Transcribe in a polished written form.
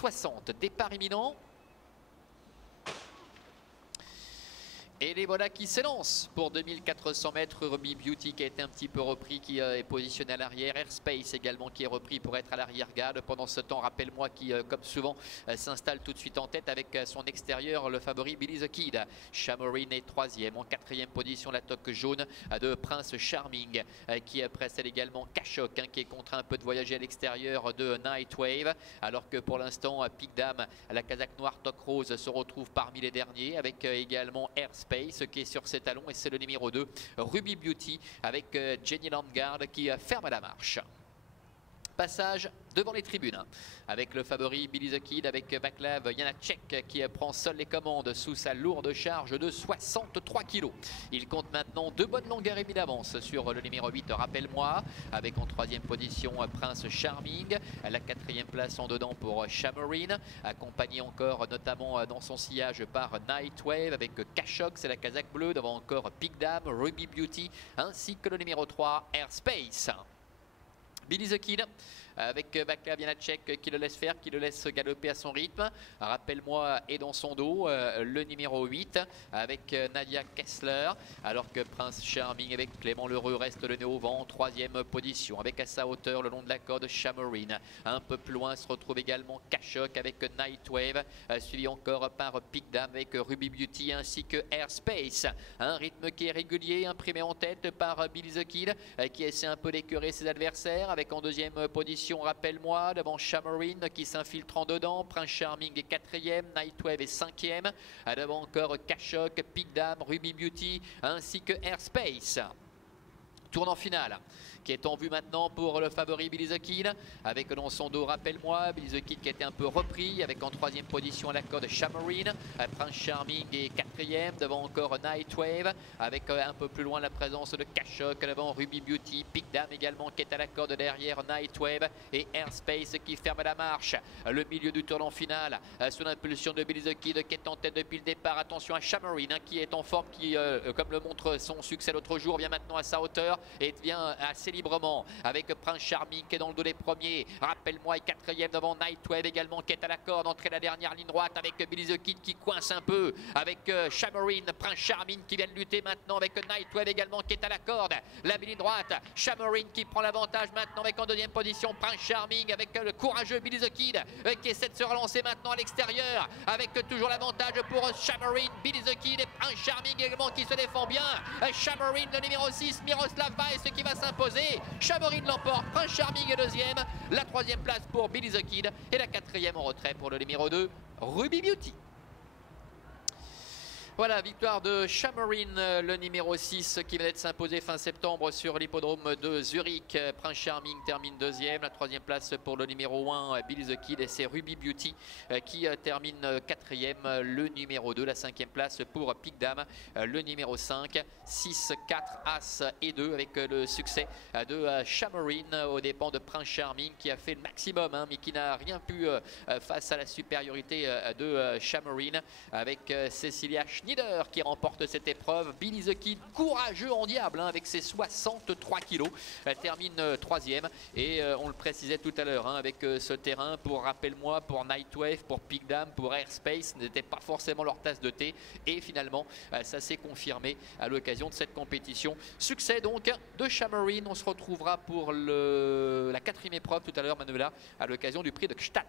60. Départ imminent. Et les voilà qui s'élancent pour 2400 mètres. Ruby Beauty qui a été un petit peu repris, qui est positionné à l'arrière. Airspace également qui est repris pour être à l'arrière-garde. Pendant ce temps, rappelle-moi, qui comme souvent s'installe tout de suite en tête avec son extérieur, le favori Billy the Kid. Shamorin est troisième. En quatrième position, la toque jaune de Prince Charming qui précède également Kashok qui est contraint un peu de voyager à l'extérieur de Nightwave. Alors que pour l'instant, Pic Dame, la casaque noire toque rose, se retrouve parmi les derniers avec également Airspace qui est sur ses talons, et c'est le numéro 2 Ruby Beauty avec Jenny Landgard qui ferme la marche. Passage devant les tribunes avec le favori Billy the Kid, avec Vaclav Janacek qui prend seul les commandes sous sa lourde charge de 63 kg. Il compte maintenant 2 bonnes longueurs et 1000 d'avance sur le numéro 8, rappelle-moi, avec en troisième position Prince Charming, la quatrième place en dedans pour Shamorin, accompagné encore notamment dans son sillage par Nightwave avec Kashok, c'est la casaque bleue, devant encore Pic Dame, Ruby Beauty ainsi que le numéro 3 Airspace. Billy the Kid avec Vaclav Janacek qui le laisse faire, qui le laisse galoper à son rythme. Rappelle-moi, et dans son dos, le numéro 8 avec Nadia Kessler. Alors que Prince Charming avec Clément Lheureux reste le nez au vent en troisième position. Avec à sa hauteur le long de la corde Shamorin. Un peu plus loin se retrouve également Kashok avec Nightwave. Suivi encore par Pic Dame avec Ruby Beauty ainsi que Airspace. Un rythme qui est régulier, imprimé en tête par Billy the Kid qui essaie un peu d'écœurer ses adversaires. Avec en deuxième position, rappelle-moi, devant Shamorin qui s'infiltre en dedans. Prince Charming est quatrième, Nightwave est cinquième. Devant encore Kashok, Pic Dame, Ruby Beauty ainsi que Airspace. Tournant final qui est en vue maintenant pour le favori Billy the Kid avec dans son dos, rappelle-moi, Billy the Kid qui a été un peu repris avec en troisième position à la corde Shamorin. Prince Charming est quatrième, devant encore Nightwave avec un peu plus loin la présence de Kashok, devant Ruby Beauty, Pic Dame également qui est à la corde derrière Nightwave et Airspace qui ferme la marche. Le milieu du tournant final sous l'impulsion de Billy the Kid qui est en tête depuis le départ. Attention à Shamorin qui est en forme, qui comme le montre son succès l'autre jour, vient maintenant à sa hauteur et vient assez librement avec Prince Charming qui est dans le dos des premiers. Rappelle-moi, est quatrième devant Nightwave également qui est à la corde, entrée la dernière ligne droite avec Billy the Kid qui coince un peu avec Shamorin, Prince Charming qui vient de lutter maintenant avec Nightwave également qui est à la corde. La ligne droite, Shamorin qui prend l'avantage maintenant avec en deuxième position Prince Charming avec le courageux Billy the Kid qui essaie de se relancer maintenant à l'extérieur avec toujours l'avantage pour Shamorin, Billy the Kid et Prince Charming également qui se défend bien. Shamorin, le numéro 6, Miroslav Weiss qui va s'imposer. Shamorin l'emporte, Prince Charming est deuxième, la troisième place pour Billy the Kid et la quatrième en retrait pour le numéro 2, Ruby Beauty. Voilà, victoire de Shamorin, le numéro 6 qui venait de s'imposer fin septembre sur l'hippodrome de Zurich. Prince Charming termine deuxième. La troisième place pour le numéro 1, Billy the Kid, et c'est Ruby Beauty qui termine quatrième. Le numéro 2, la cinquième place pour Pic Dame. Le numéro 5, 6, 4, As et 2 avec le succès de Shamorin aux dépens de Prince Charming qui a fait le maximum mais qui n'a rien pu face à la supériorité de Shamorin avec Cecilia Schneider qui remporte cette épreuve. Billy the Kid, courageux en diable avec ses 63 kilos, termine troisième et on le précisait tout à l'heure avec ce terrain, pour rappelle-moi, pour Nightwave, pour Pic Dame, pour Airspace, n'était pas forcément leur tasse de thé et finalement ça s'est confirmé à l'occasion de cette compétition. Succès donc de Shamorin. On se retrouvera pour la quatrième épreuve tout à l'heure, Manuela, à l'occasion du prix de Gstaad.